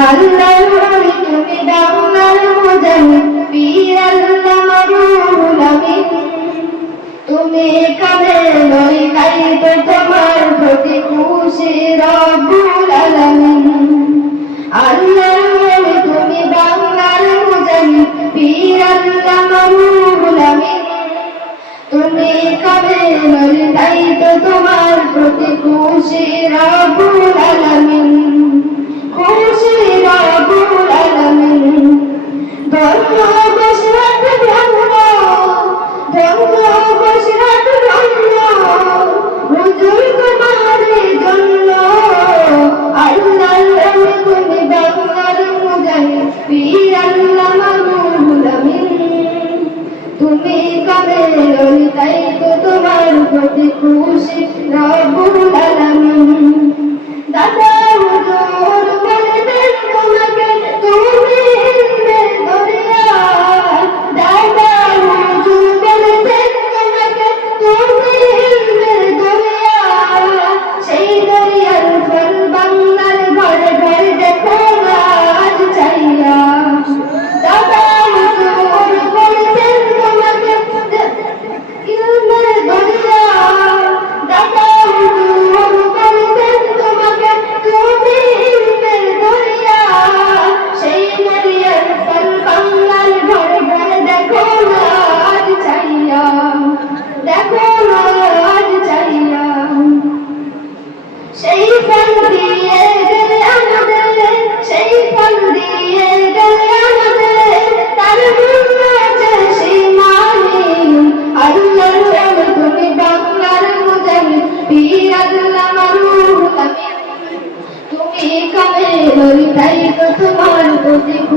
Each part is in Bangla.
আল্লাহর তুমি দাও নাল হুদান পীর আল্লাহ মারুল তুমি কালে লই গাই তো তোমার প্রতি খুশি রব্বুল আলামিন আল্লাহর তুমি দাও নাল হুদান পীর আল্লাহ মারুল তুমি কালে লই গাই তো তোমার হবে ললিতাই তো তোমার প্রতি খুশি রবুল আলমিন।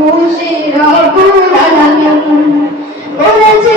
খুশি রব্বুল আলামিন বলেছে